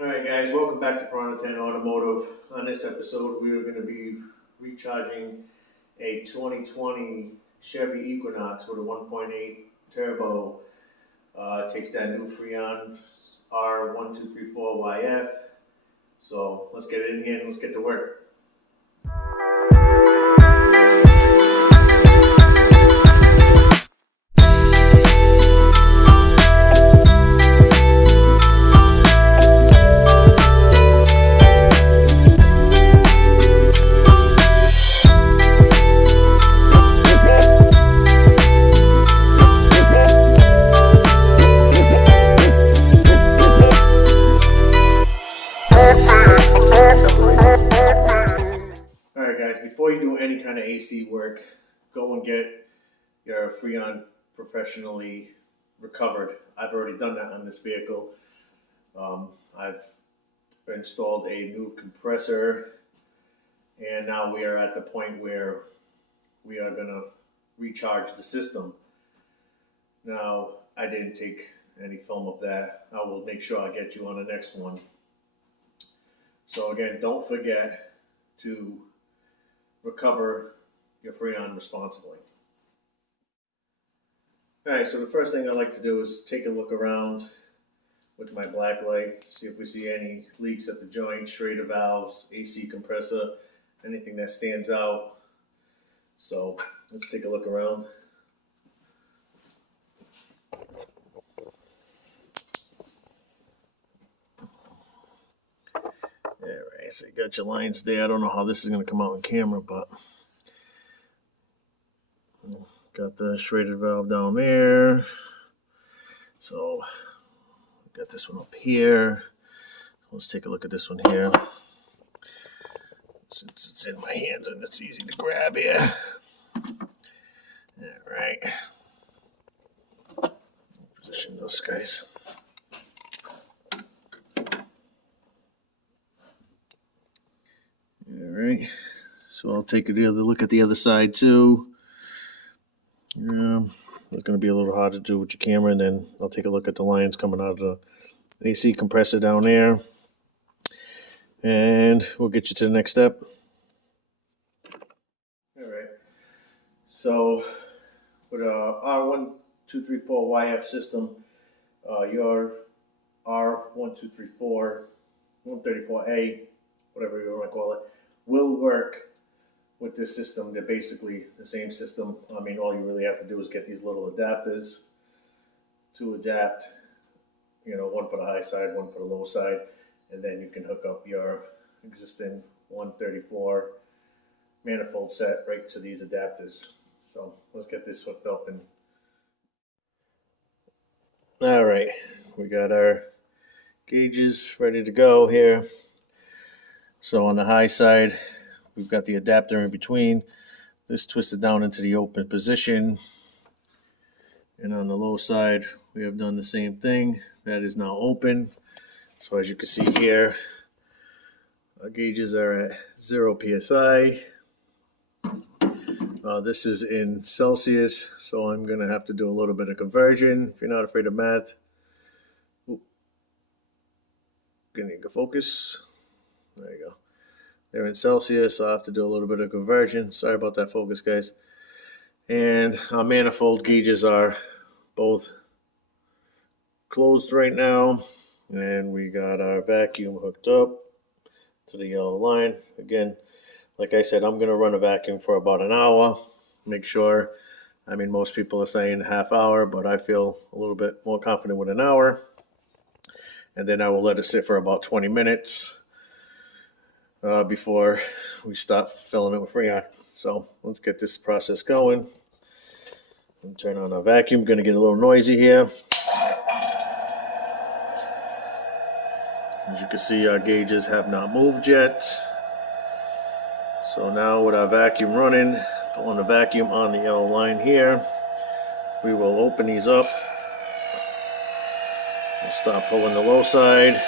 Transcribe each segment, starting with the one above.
Alright guys, welcome back to Finalizing Automotive. On this episode we are going to be recharging a 2020 Chevy Equinox with a 1.8 turbo. It takes that new freon R1234yf. So let's get it in here and let's get to work. Before you do any kind of AC work, go and get your freon professionally recovered. I've already done that on this vehicle. I've installed a new compressor, and now we are at the point where we are going to recharge the system. Now, I didn't take any film of that. I will make sure I get you on the next one. So again, don't forget to recover your freon responsibly. Alright, so the first thing I like to do is take a look around with my black light, see if we see any leaks at the joint, Schrader valves, AC compressor, anything that stands out. So let's take a look around. Alright, so you got your lines there. I don't know how this is going to come out on camera, but got the Schrader valve down there. So got this one up here. Let's take a look at this one here. Since it's in my hands and it's easy to grab here. Alright. Position those guys. Alright. So I'll take another look at the other side too. It's going to be a little hard to do with your camera, and then I'll take a look at the lines coming out of the AC compressor down there, and we'll get you to the next step. Alright, so with a R1234yf system, your R1234, 134A, whatever you want to call it, will work with this system. They're basically the same system. I mean, all you really have to do is get these little adapters to adapt, one for the high side, one for the low side, and then you can hook up your existing 134 manifold set right to these adapters. So let's get this hooked up. And all right, we got our gauges ready to go here. So on the high side, we've got the adapter in between. This twisted down into the open position. And on the low side, we have done the same thing. That is now open. So as you can see here, our gauges are at 0 psi. This is in Celsius, so I'm going to have to do a little bit of conversion. If you're not afraid of math, getting a focus. There you go. They're in Celsius, so I'll have to do a little bit of conversion. Sorry about that focus, guys. And our manifold gauges are both closed right now. And we got our vacuum hooked up to the yellow line. Again, like I said, I'm going to run a vacuum for about an hour. Make sure, most people are saying half hour, but I feel a little bit more confident with an hour. And then I will let it sit for about 20 minutes. Before we start filling it with freon. So let's get this process going. And turn on our vacuum. Going to get a little noisy here. As you can see, our gauges have not moved yet. So now with our vacuum running, pulling the vacuum on the yellow line here, we will open these up. We'll start pulling the low side,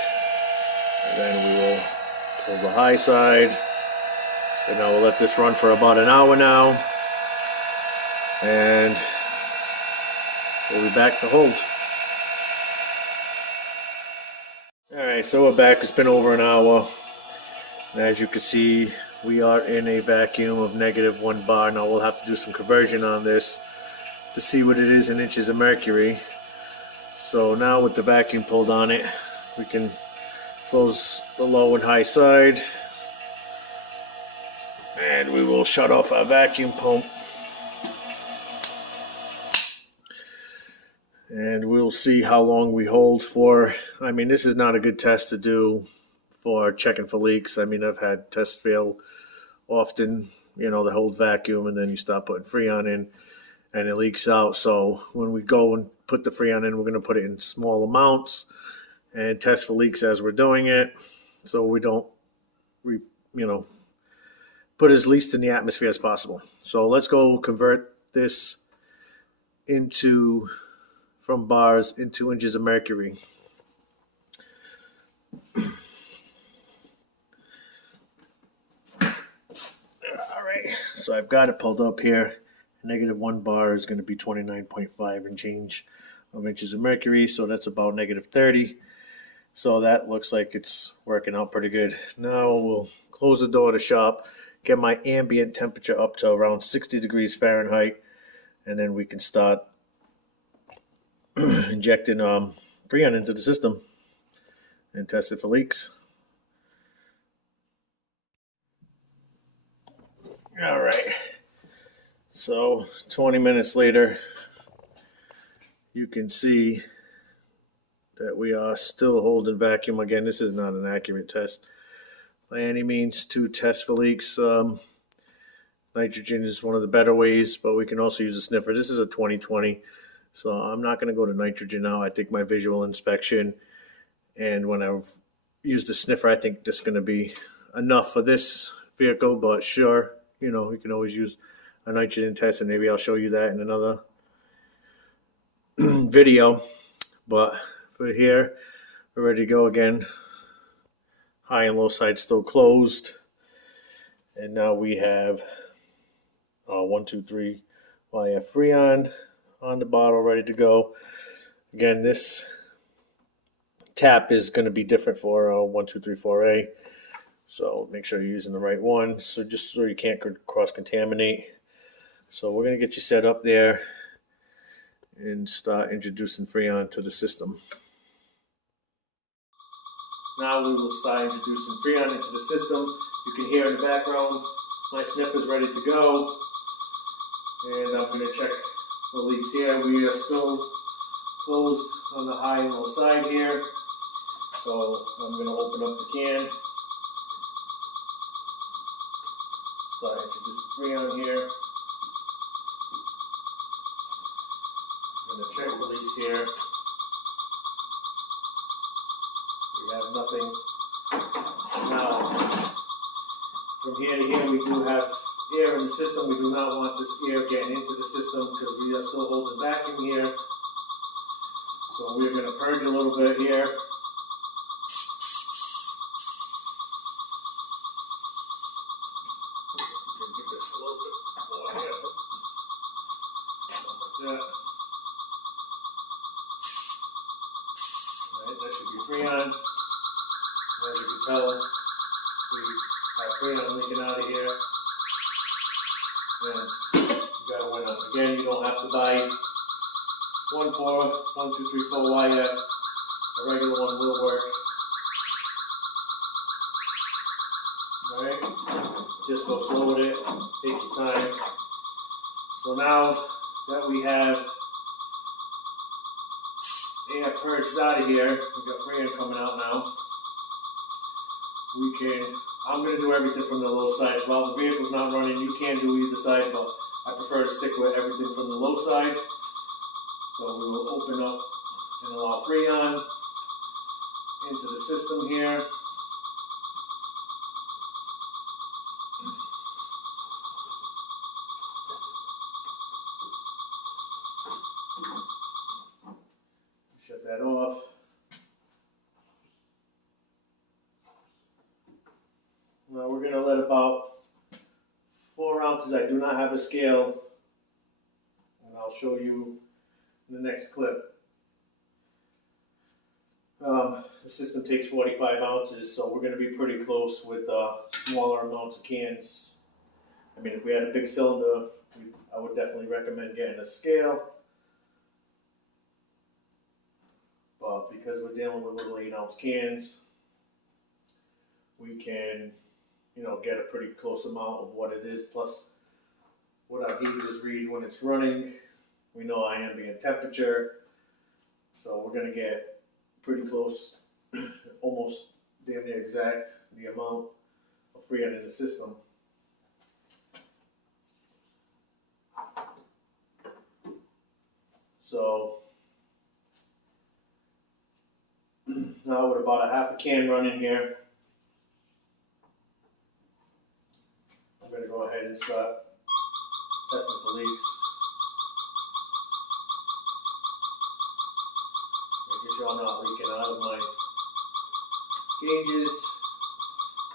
and then we will pull the high side. And now we'll let this run for about an hour now, and we'll be back to hold. Alright, so we're back. It's been over an hour. And as you can see, we are in a vacuum of -1 bar. Now we'll have to do some conversion on this to see what it is in inches of mercury. So now with the vacuum pulled on it, we can close the low and high side. And we will shut off our vacuum pump. And we'll see how long we hold for. I mean, this is not a good test to do for checking for leaks. I mean, I've had tests fail often, the whole vacuum, and then you start putting freon in and it leaks out. So when we go and put the freon in, we're going to put it in small amounts and test for leaks as we're doing it, so we don't, put as least in the atmosphere as possible. So let's go convert this from bars into inches of mercury. All right, so I've got it pulled up here. -1 bar is going to be 29.5 and change of inches of mercury, so that's about -30. So that looks like it's working out pretty good. Now we'll close the door of the shop, get my ambient temperature up to around 60 degrees Fahrenheit, and then we can start injecting freon into the system and test it for leaks. All right. So 20 minutes later, you can see that we are still holding vacuum. Again, this is not an accurate test by any means to test for leaks. Nitrogen is one of the better ways, but we can also use a sniffer. This is a 2020, so I'm not going to go to nitrogen now. I think my visual inspection, and when I've used the sniffer, I think this is going to be enough for this vehicle, but sure, you can always use a nitrogen test, and maybe I'll show you that in another video. But for here, we're ready to go again. High and low side still closed. And now we have 123yf freon on the bottle ready to go. Again, this tap is going to be different for 1234A. So make sure you're using the right one. So just so you can't cross-contaminate. So we're going to get you set up there and start introducing freon to the system. Now we will start introducing freon into the system. You can hear in the background, my sniffer is ready to go. And I'm going to check for leaks here. We are still closed on the high and low side here. So I'm going to open up the can. Start introducing freon here. I'm going to check for leaks here. We have nothing. Now, from here to here, we do have air in the system. We do not want this air getting into the system because we are still holding vacuum here. So we're going to purge a little bit here. Give this a little bit more here. Like that. Alright, that should be freon. As you can tell, we have freon leaking out of here. And you got a winner. Again, you don't have to buy 1234yf. A regular one will work. Alright, just go slow with it. Take your time. So now that we have air purged out of here, we've got freon coming out now. I'm going to do everything from the low side. While the vehicle's not running, you can do either side, but I prefer to stick with everything from the low side. So we will open up and allow freon into the system here. Shut that off. Now we're going to let about 4 ounces. I do not have a scale, and I'll show you in the next clip. The system takes 45 ounces, so we're going to be pretty close with smaller amounts of cans. I mean, if we had a big cylinder, I would definitely recommend getting a scale. But because we're dealing with little 8-ounce cans, we can, get a pretty close amount of what it is, plus what our gauges read when it's running. We know our ambient temperature, so we're going to get pretty close, almost damn near exact, the amount of freon in the system. So now with about a half a can running here, I'm going to go ahead and start testing for leaks. Making sure I'm not leaking out of my gauges,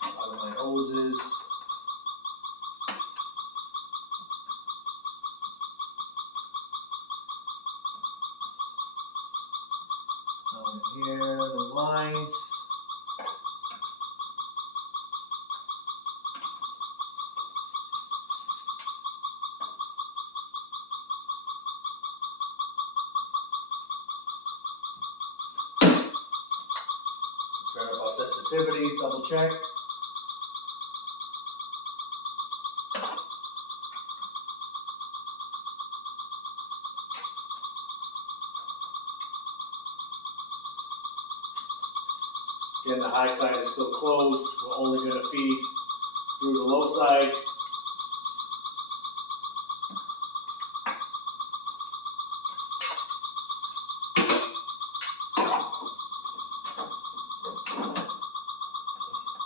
out of my hoses. Down here, the lines. Turn up our sensitivity, double check. Again, the high side is still closed. We're only going to feed through the low side.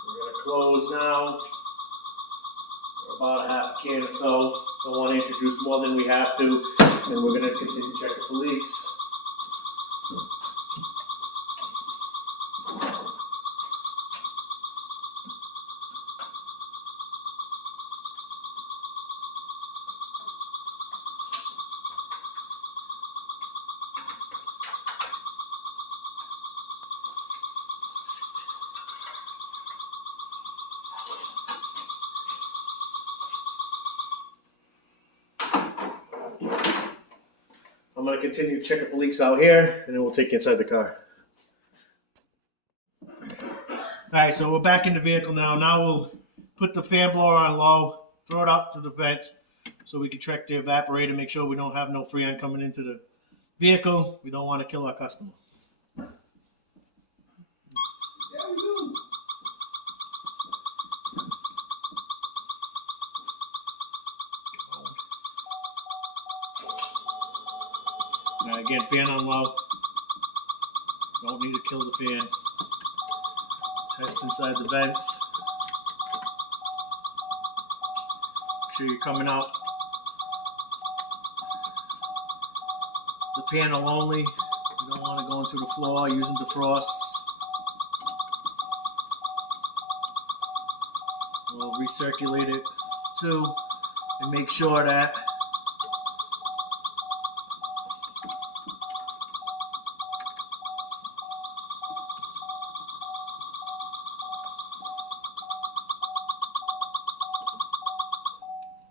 We're going to close now. We're about a half a can or so. Don't want to introduce more than we have to. And we're going to continue checking for leaks. I'm going to continue checking for leaks out here, and then we'll take you inside the car. Alright, so we're back in the vehicle now. Now we'll put the fan blower on low, throw it up to the vents, so we can check the evaporator, make sure we don't have no freon coming into the vehicle. We don't want to kill our customer. Yeah, we do. Again, fan on low. Don't need to kill the fan. Test inside the vents. Make sure you're coming out the panel only. You don't want to go into the floor using defrosts. We'll recirculate it too and make sure that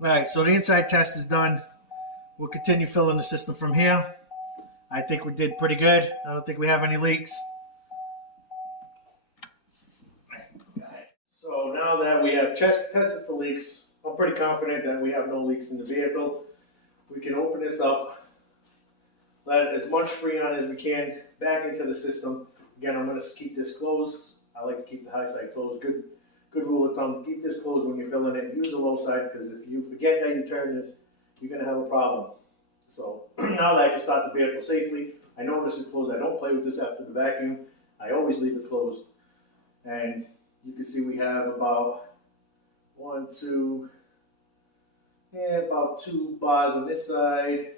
Alright, so the inside test is done. We'll continue filling the system from here. I think we did pretty good. I don't think we have any leaks. So now that we have tested for leaks, I'm pretty confident that we have no leaks in the vehicle. We can open this up, let as much freon as we can back into the system. Again, I'm going to keep this closed. I like to keep the high side closed. Good rule of thumb, keep this closed when you're filling it. Use the low side, because if you forget that you turn this, you're going to have a problem. So now that I can start the vehicle safely, I know this is closed. I don't play with this after the vacuum. I always leave it closed. And you can see we have about about 2 bars on this side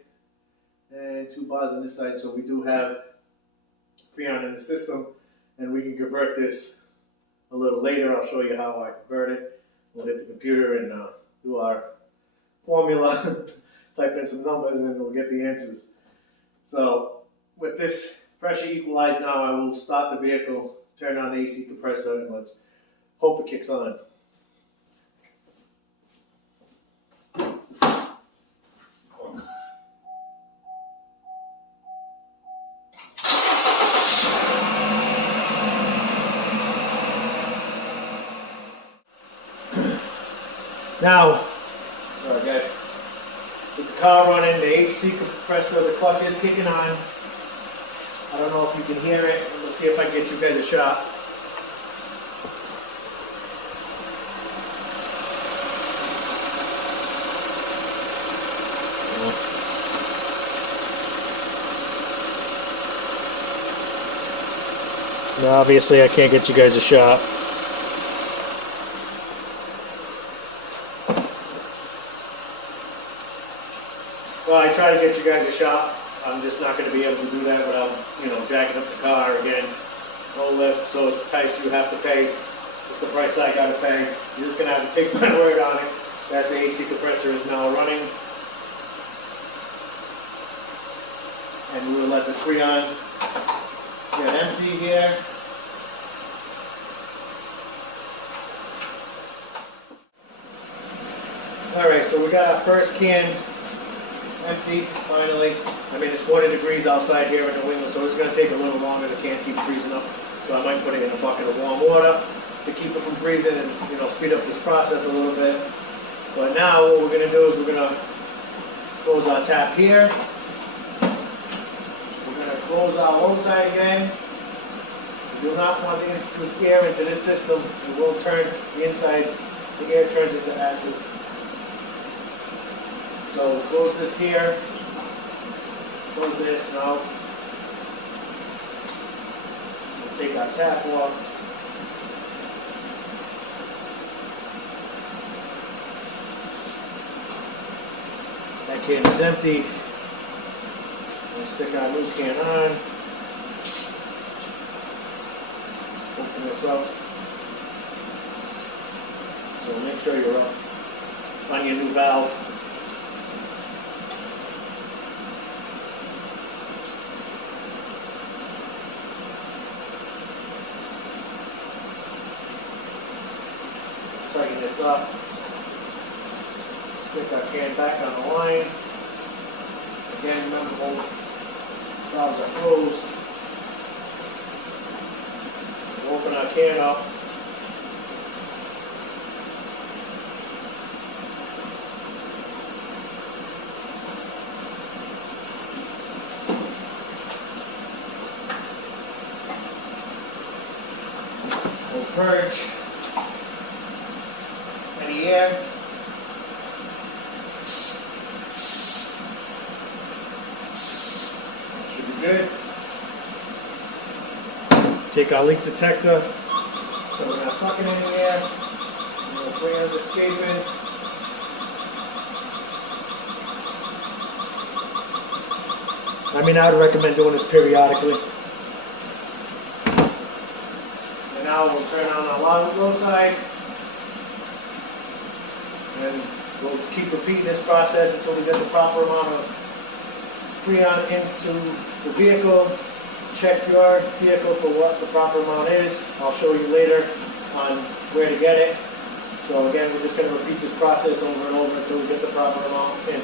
and 2 bars on this side. So we do have freon in the system, and we can convert this a little later. I'll show you how I convert it. We'll hit the computer and do our formula, type in some numbers, and we'll get the answers. So with this pressure equalized now, I will start the vehicle, turn on the AC compressor, and let's hope it kicks on. Now, sorry guys, with the car running, the AC compressor, the clutch is kicking on. I don't know if you can hear it. Let's see if I can get you guys a shot. Now, obviously, I can't get you guys a shot. Well, I try to get you guys a shot. I'm just not going to be able to do that without, jacking up the car again. No lift, so it's the price you have to pay. It's the price I got to pay. You're just going to have to take my word on it that the AC compressor is now running. And we will let this freon get empty here. Alright, so we got our first can empty, finally. I mean, it's 40 degrees outside here in New England, so it's going to take a little longer. The can keep freezing up. So I might put it in a bucket of warm water to keep it from freezing and, speed up this process a little bit. But now what we're going to do is we're going to close our tap here. We're going to close our low side again. We do not want to introduce air into this system. It will turn the inside, the air turns into acid. So we'll close this here, close this now. We'll take our tap off. That can is empty. We'll stick our new can on. Open this up. So make sure you're up on your new valve. Tighten this up. Stick our can back on the line. Again, remember both valves are closed. We'll open our can up. We'll purge any air. Should be good. Take our leak detector. So we're not sucking any air. No freon escaping. I mean, I would recommend doing this periodically. And now we'll turn on our low side. And we'll keep repeating this process until we get the proper amount of freon into the vehicle. Check your vehicle for what the proper amount is. I'll show you later on where to get it. So again, we're just going to repeat this process over and over until we get the proper amount in.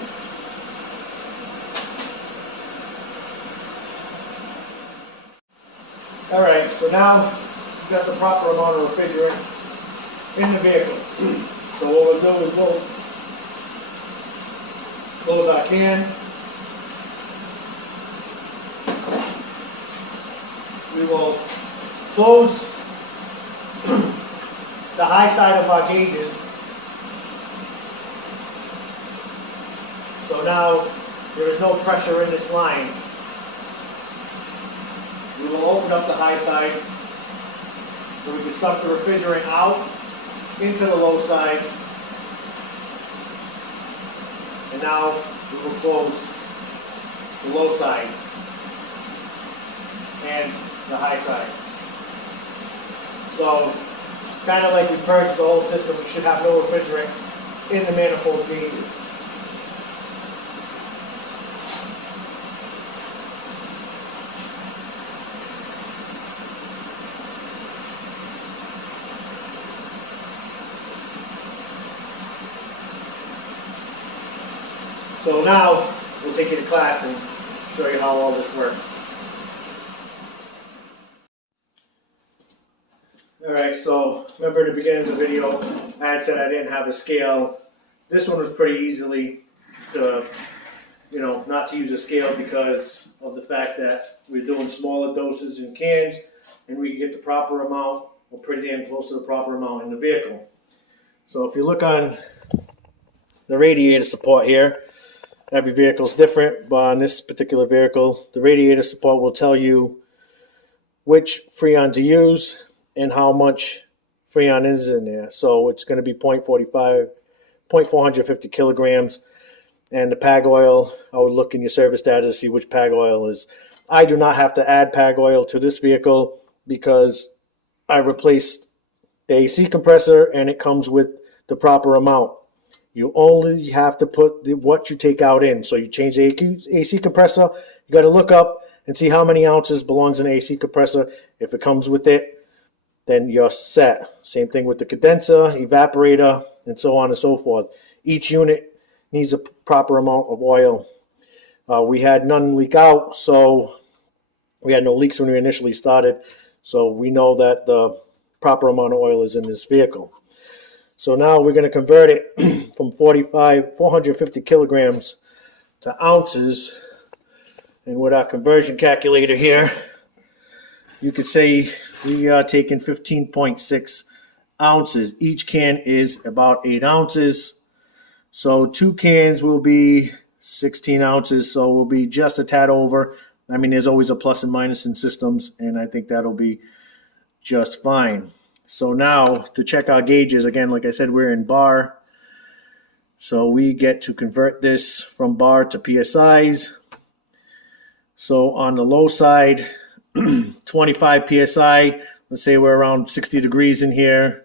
Alright, so now we've got the proper amount of refrigerant in the vehicle. So what we'll do is we'll close our can. We will close the high side of our gauges. So now there is no pressure in this line. We will open up the high side so we can suck the refrigerant out into the low side. And now we will close the low side and the high side. So, kind of like we purged the whole system, we should have no refrigerant in the manifold gauges. So now we'll take you to class and show you how all this works. Alright, so remember at the beginning of the video I had said I didn't have a scale. This one was pretty easily to, not to use a scale because of the fact that we're doing smaller doses in cans and we can get the proper amount or pretty damn close to the proper amount in the vehicle. So if you look on the radiator support here, every vehicle is different, but on this particular vehicle, the radiator support will tell you which freon to use and how much freon is in there. So it's going to be 0.450 kilograms. And the PAG oil, I would look in your service data to see which PAG oil is. I do not have to add PAG oil to this vehicle because I replaced the AC compressor and it comes with the proper amount. You only have to put what you take out in. So you change the AC compressor, you got to look up and see how many ounces belongs in the AC compressor. If it comes with it, then you're set. Same thing with the condenser, evaporator, and so on and so forth. Each unit needs a proper amount of oil. We had none leak out, so we had no leaks when we initially started. So we know that the proper amount of oil is in this vehicle. So now we're going to convert it from 450 kilograms to ounces. And with our conversion calculator here, you could say we are taking 15.6 ounces. Each can is about 8 ounces. So 2 cans will be 16 ounces. So we'll be just a tad over. I mean, there's always a plus and minus in systems, and I think that'll be just fine. So now to check our gauges, again, like I said, we're in bar. So we get to convert this from bar to PSIs. So on the low side, 25 PSI, let's say we're around 60 degrees in here,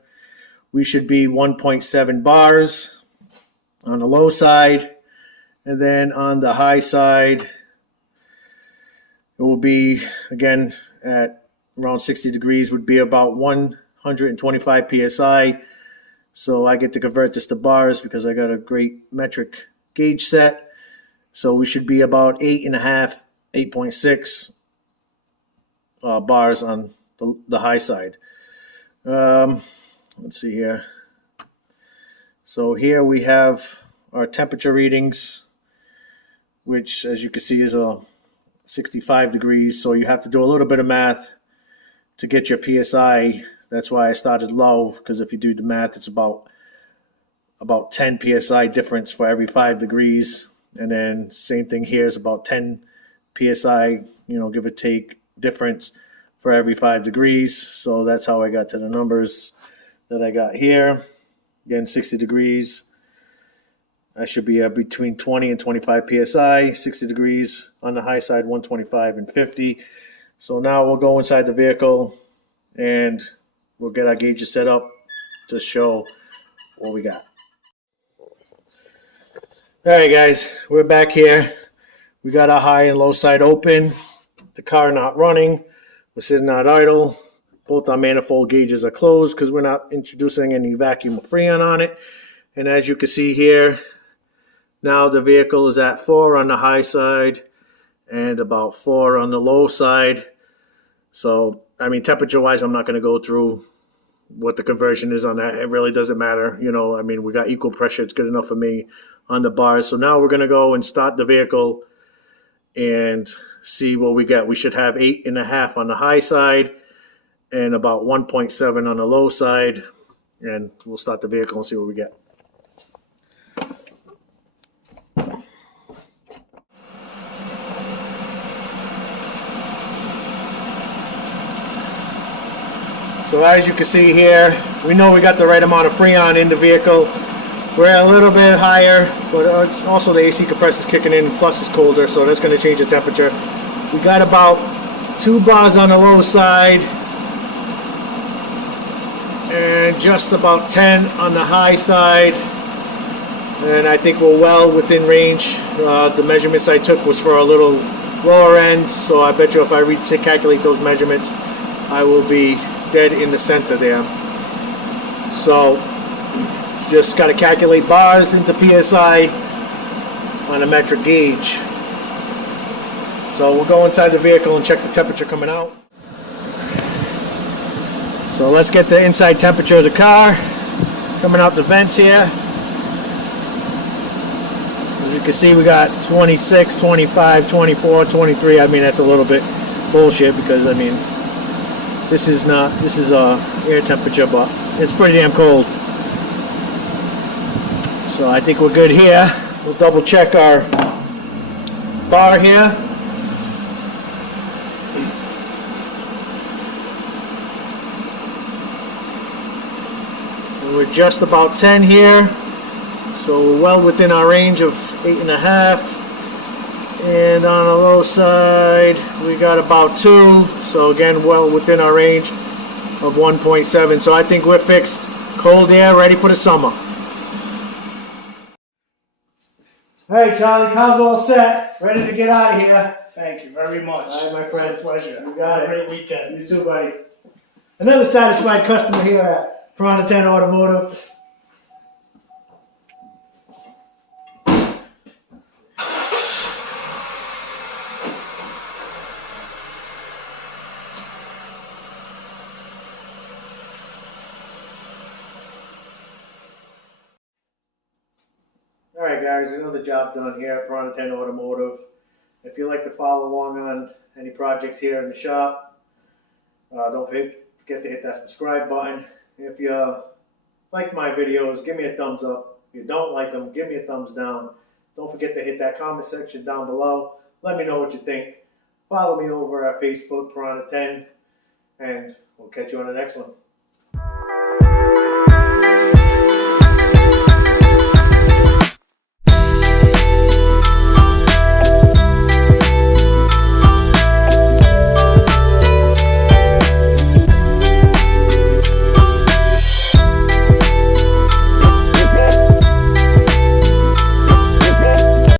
we should be 1.7 bars on the low side. And then on the high side, it will be, again, at around 60 degrees, would be about 125 PSI. So I get to convert this to bars because I got a great metric gauge set. So we should be about 8.5, 8.6 bars on the high side. Let's see here. So here we have our temperature readings, which as you can see is a 65 degrees. So you have to do a little bit of math to get your PSI. That's why I started low, because if you do the math, it's about 10 PSI difference for every 5 degrees. And then same thing here is about 10 PSI, give or take, difference for every 5 degrees. So that's how I got to the numbers that I got here. Again, 60 degrees. I should be between 20 and 25 PSI. 60 degrees on the high side, 125 and 50. So now we'll go inside the vehicle and we'll get our gauges set up to show what we got. All right, guys, we're back here. We got our high and low side open. The car not running. We're sitting out idle. Both our manifold gauges are closed because we're not introducing any vacuum or freon on it. And as you can see here, now the vehicle is at 4 on the high side and about 4 on the low side. So, I mean, temperature-wise, I'm not going to go through what the conversion is on that. It really doesn't matter. I mean, we got equal pressure. It's good enough for me on the bars. So now we're going to go and start the vehicle and see what we get. We should have 8.5 on the high side and about 1.7 on the low side. And we'll start the vehicle and see what we get. So as you can see here, we know we got the right amount of freon in the vehicle. We're a little bit higher, but it's also the AC compressor is kicking in, plus it's colder, so that's going to change the temperature. We got about 2 bars on the low side and just about 10 on the high side. And I think we're well within range. The measurements I took was for a little lower end, so I bet you if I calculate those measurements, I will be dead in the center there. So just got to calculate bars into PSI on a metric gauge. So we'll go inside the vehicle and check the temperature coming out. So let's get the inside temperature of the car coming out the vents here. As you can see, we got 26, 25, 24, 23. I mean, that's a little bit bullshit because, I mean, this is air temperature, but it's pretty damn cold. So I think we're good here. We'll double check our bar here. And we're just about 10 here. So we're well within our range of 8.5. And on the low side, we got about 2. So again, well within our range of 1.7. So I think we're fixed. Cold air, ready for the summer. All right, Charlie, car's all set. Ready to get out of here. Thank you very much. All right, my friend. It's a pleasure. You got Have it. a great weekend. You too, buddy. Another satisfied customer here at Piranha 10 Automotive. Alright guys, another job done here at Piranha 10 Automotive. If you'd like to follow along on any projects here in the shop, don't forget to hit that subscribe button. If you like my videos, give me a thumbs up. If you don't like them, give me a thumbs down. Don't forget to hit that comment section down below. Let me know what you think. Follow me over at Facebook, Piranha 10, and we'll catch you on the next one.